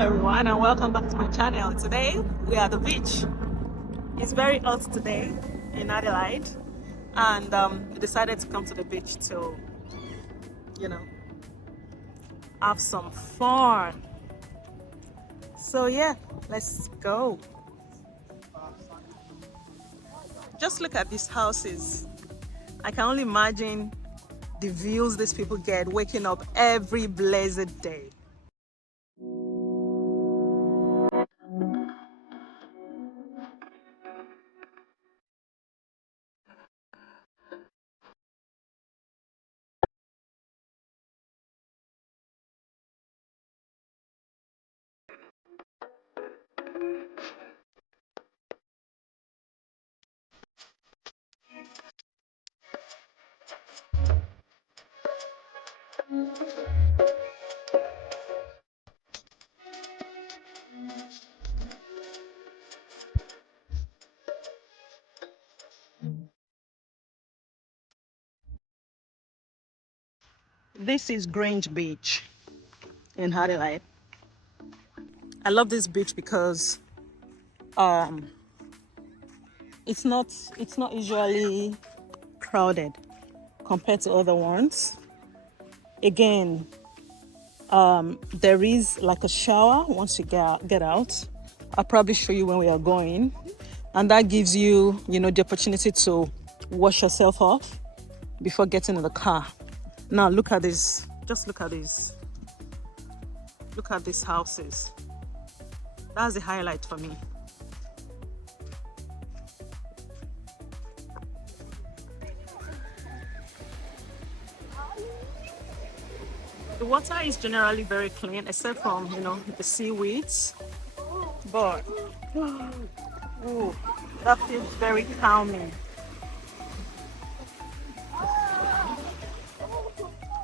Everyone, and welcome back to my channel. Today we are at the beach. It's very hot today in Adelaide, and we decided to come to the beach to, you know, have some fun. So yeah, let's go. Just look at these houses. I can only imagine the views these people get waking up every blessed day. This is Grange Beach in Adelaide. I love this beach because um, it's not usually crowded compared to other ones. Again, there is like a shower once you get out. I'll probably show you when we are going, and that gives you, the opportunity to wash yourself off before getting in the car. Now look at this. Just look at this. Look at these houses. That's the highlight for me. The water is generally very clean, except from, the seaweeds. But, ooh, that feels very calming.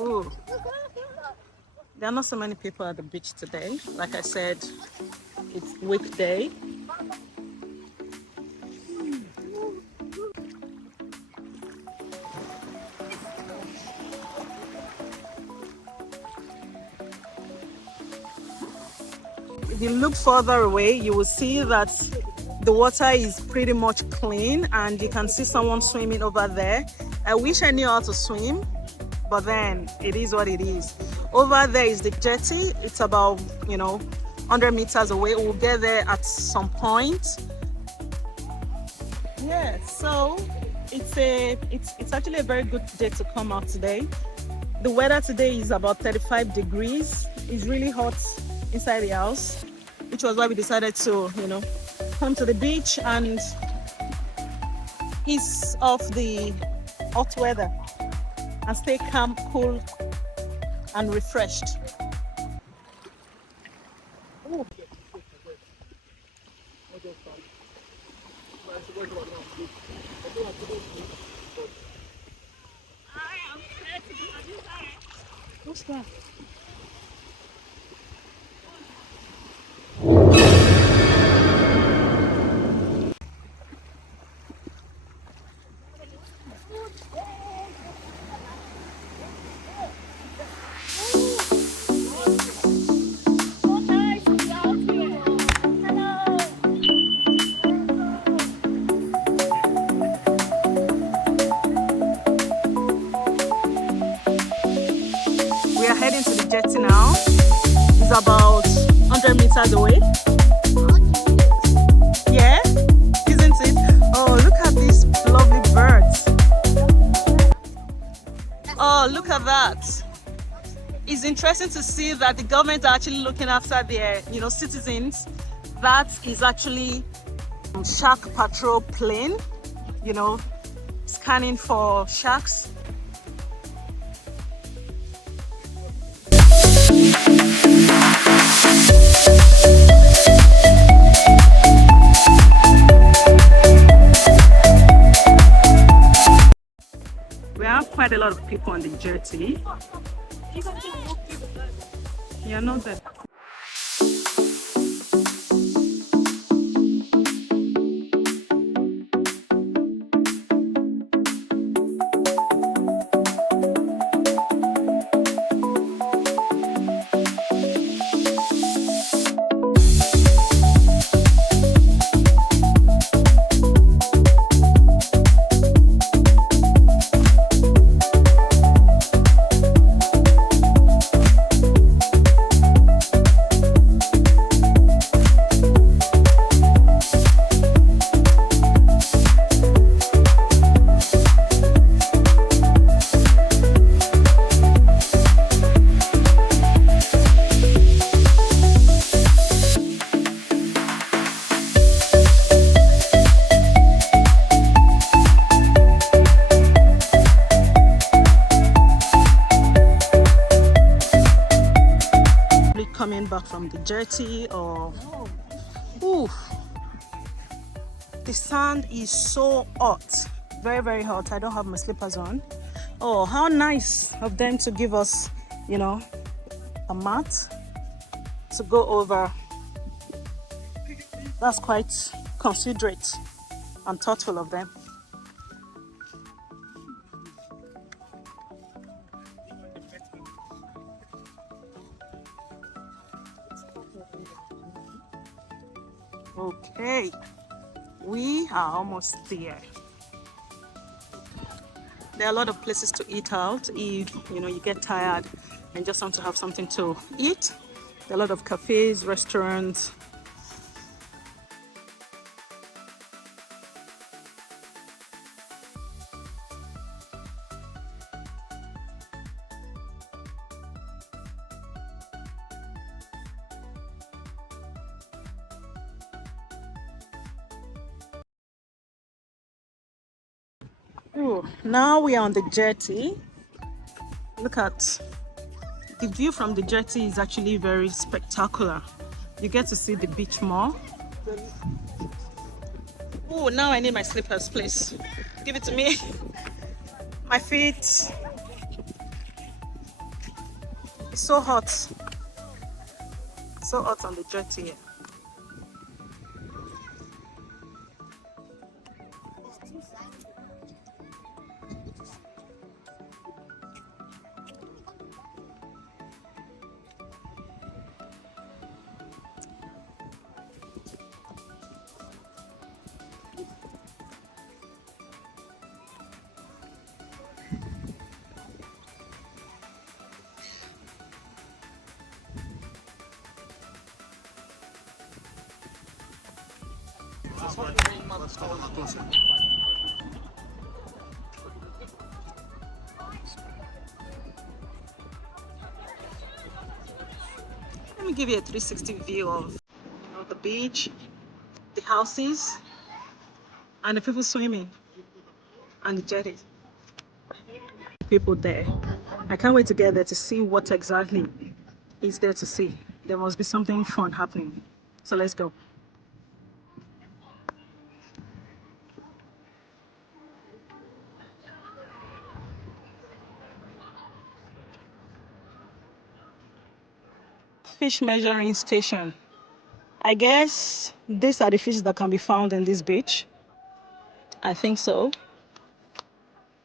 Ooh. There are not so many people at the beach today. Like I said, it's weekday. If you look further away, you will see that the water is pretty much clean, and you can see someone swimming over there. I wish I knew how to swim, but then it is what it is. Over there is the jetty. It's about 100 meters away. We'll get there at some point. Yeah, so it's actually a very good day to come out today. The weather today is about 35 degrees. It's really hot inside the house, which was why we decided to come to the beach and ease off the hot weather and stay calm, cool, and refreshed. Ooh. What's that? We are heading to the jetty now. It's about 100 meters away. Yeah, isn't it? Oh, look at these lovely birds. Oh, look at that. It's interesting to see that the government are actually looking after their, citizens. That is actually shark patrol plane, scanning for sharks. We have quite a lot of people on the jetty. Yeah, not that. from the jetty or... Ooh, the sand is so hot, very, very hot. I don't have my slippers on. Oh, how nice of them to give us, you know, a mat to go over. That's quite considerate and thoughtful of them. Okay, we are almost there. There are a lot of places to eat out if you get tired and just want to have something to eat. There are a lot of cafes, restaurants. Ooh, now we are on the jetty. Look at the view from the jetty is actually very spectacular. You get to see the beach more. Oh, now I need my slippers, please. Give it to me. My feet. It's so hot. So hot on the jetty here. Let me give you a 360 view of the beach, the houses, and the people swimming, and the jetty. People there. I can't wait to get there to see what exactly is there to see. There must be something fun happening. So let's go. Fish measuring station. I guess these are the fish that can be found in this beach. I think so.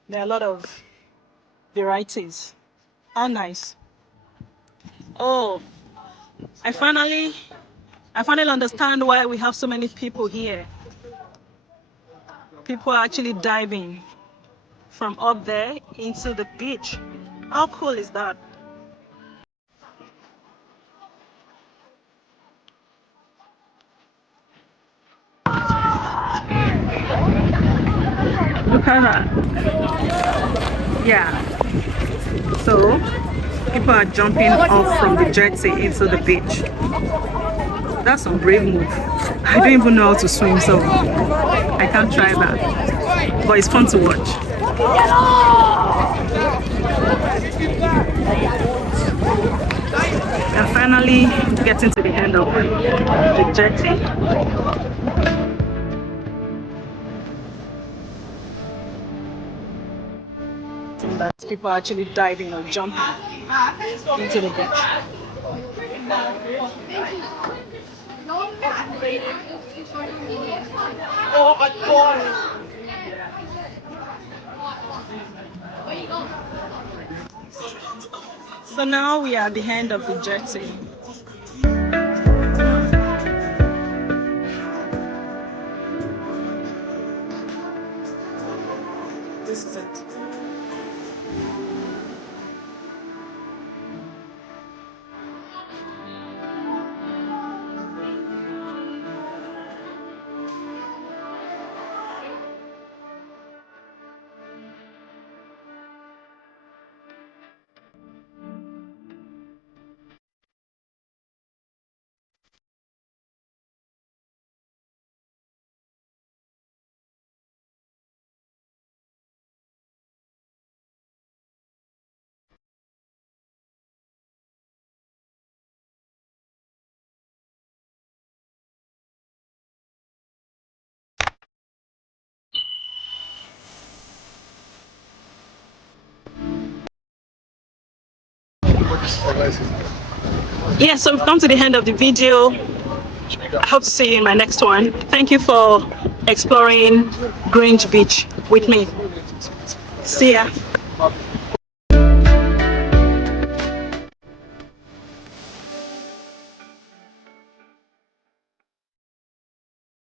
There are a lot of varieties. How nice. Oh, I finally understand why we have so many people here. People are actually diving from up there into the beach. How cool is that? Look at that. Yeah. So people are jumping off from the jetty into the beach. That's some brave move. I don't even know how to swim, so I can't try that. But it's fun to watch. We're finally getting to the end of the jetty. That people are actually diving or jumping into the beach. Oh my God! So now we are at the end of the jetty. This is it. Yeah, so we've come to the end of the video. I hope to see you in my next one. Thank you for exploring Grange Beach with me. See ya.